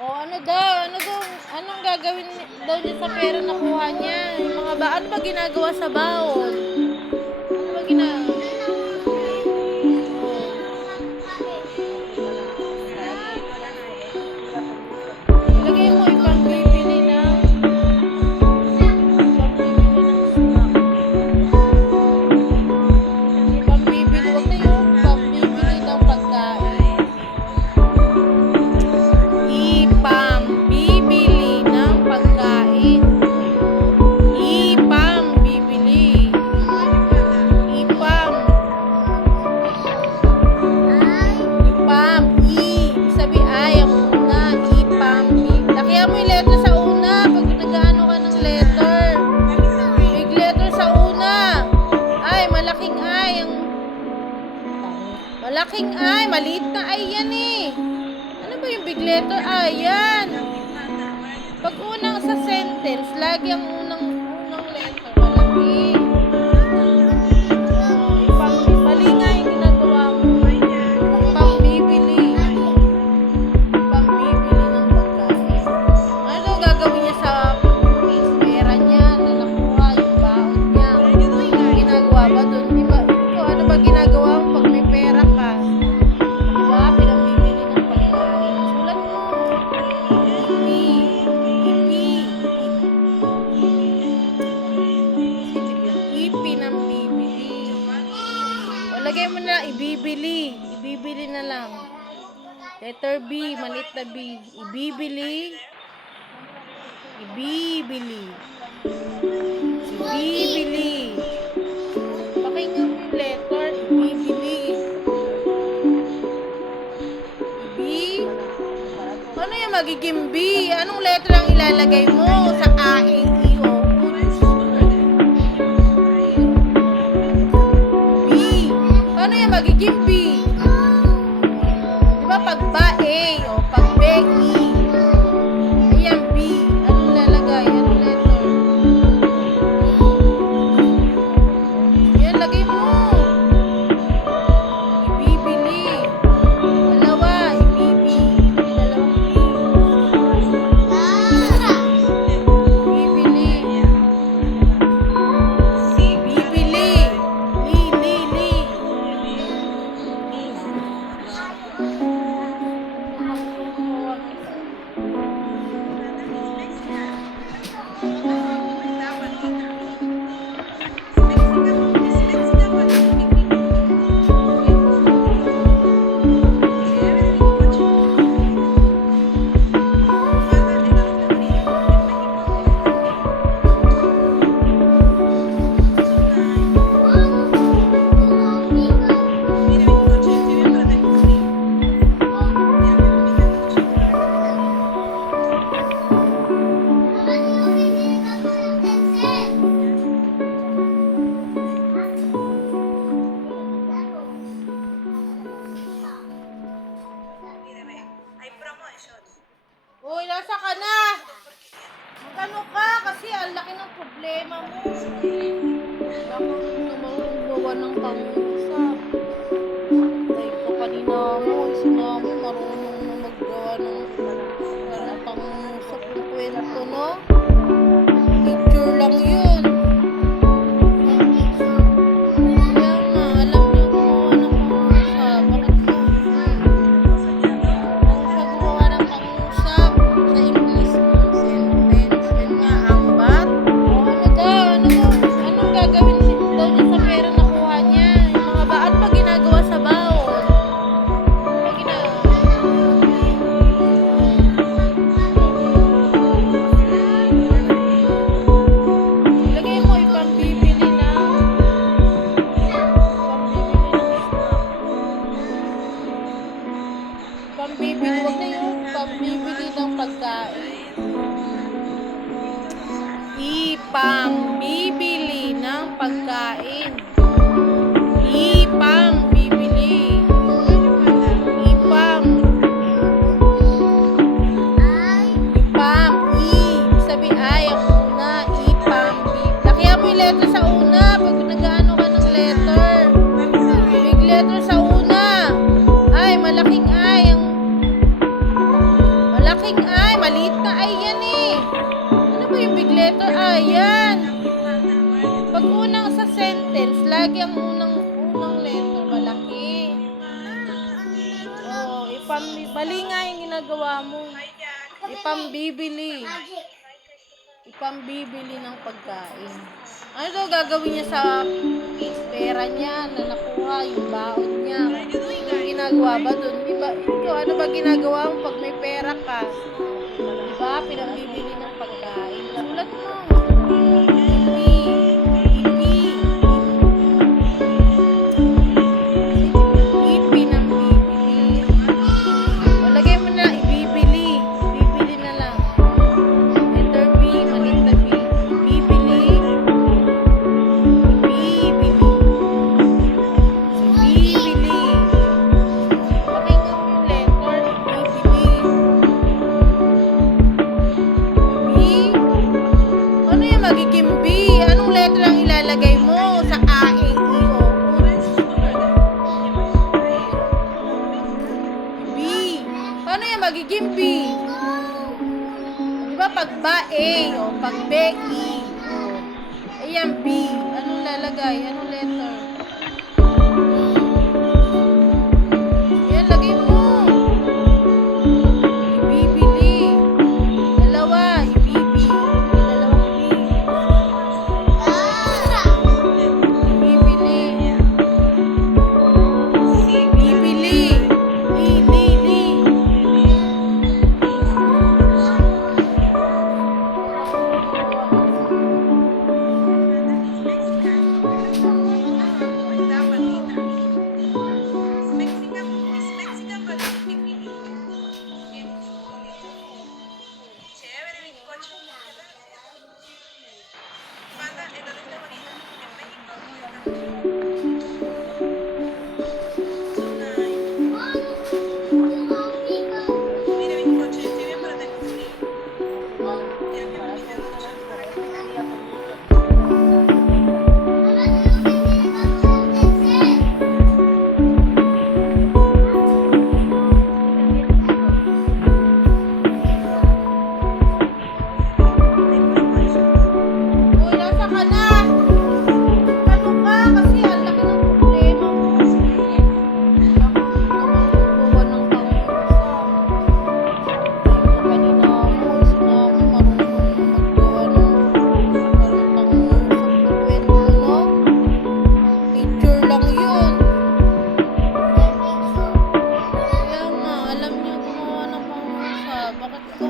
O anong gagawin daw niya sa pera na kuha niya? Yung mga ano ba ginagawa sa baon? Ano ba ginagawa? Ilagay mo ipambibili ng snack. Pambibili, wag na yung pambibili ng pagkain. Ipambibili ng pagkain. Ipambibili. Sabi ay ang una. Lakihan mo yung letter sa una. Pag nag-ano ka ng letter. Big letter sa una. Ay, malaking ay. Malaking ay. Maliit na ay yan eh. Ano ba yung big letter? Ay, yan. Pag unang sa sentence, lagi ang unang letter. Malaki. Mali nga yung ginagawa mo. Pambibili. Pambibili ng pagkain. Ano gagawin niya sa pera niya na nakuha yung baon niya? Ginagawa ba doon? Diba? Ano ba ginagawa mo pag may pera ka? Diba? Pinambibili ng pagkain. Sulat mo. Pinambibili. O, lagay mo na ibibili. Ibibili na lang. Letter B, maliit na B. Ibibili. Ibibili. Ibibili. Pakinggan mo yung letter. Ibibili. Ano yung magiging B? Anong letter ang ilalagay mo sa A, E, I, O? B. Paano yung magiging B? Diba pag ba A, o pag B, E. Ayan B. Anong lalagay? Anong letter? Yan, lagay mo. Ibibili. Dalawa, ibibili. Dalawang B. Bibili. Bibili. Li. Uy, nasa ka na? Magano ka? Kasi ang laki ng problema mo. Bakit naman gawa ng pangusap? Ay, kanina mo, sinama marunong na maggawa ng pangusap yung kwento, no? Picture lang yun. Kaya nga, alam niyo gumawa ng pangusap. Bakit siya gumawa ng pangusap sa English sentence? Yan nga, ang bat. O, anong gagawin daw niya sa pera na kuha niya? Yung mga ba, ano ba ginagawa sa baon? Ano ba ginagawa? Ilagay mo ipambibili ng snack. Pambibili, wag na yung pambibili ng pagkain. Ipambibili ng pagkain. Ipambibili. Sabi ay ang una. Lakihan mo yung letter sa una. Pag nag-ano ka ng letter. Big letter sa una. Ay, malaking ay. Malaki malaking I. Maliit na I yan eh. Ano ba yung big letter I? Yan. Pag unang sa sentence, lagi ang unang letter malaki. Oh, mali nga yung ginagawa mo. Ipambibili. Ipambibili ng pagkain. Ano daw gagawin niya sa pera niya na nakuha, yung baon niya? Yung ginagawa ba doon? Di ba, ikaw, ano ba ginagawa mo pag may pera ka? Di ba, pinambibili ng pagkain. Sulat mo. Ipi. Ipi. Ipinambibili. O, lagay mo na, ibibili. Bibili na lang. Letter B, maliit na B. Bibili. Bibili. Bibili. Pakinggan mo yung letter. Bibili. B. Ano yung magiging B? Anong letter ang ilalagay mo sa A, E, I, O, U? B. Paano yung magiging B? Di ba pag ba A, o pag B, I, o. Ayan, B. Anong lalagay? Anong letter? Ayan, lagay mo. Ibibili. Dalawa, ibibi. Dalawang B. Ibibili. Bibili. Li, li, li. Uy, nasa ka na? Ano ka? Kasi ang laki ng problema mo. Buwan ng pangusap. Sa kanina mo, sinabi marunong maggawa ng pangusap. Kwento, no? Picture lang yun. Kaya nga, alam niya gumawa ng pangusap. Bakit ka?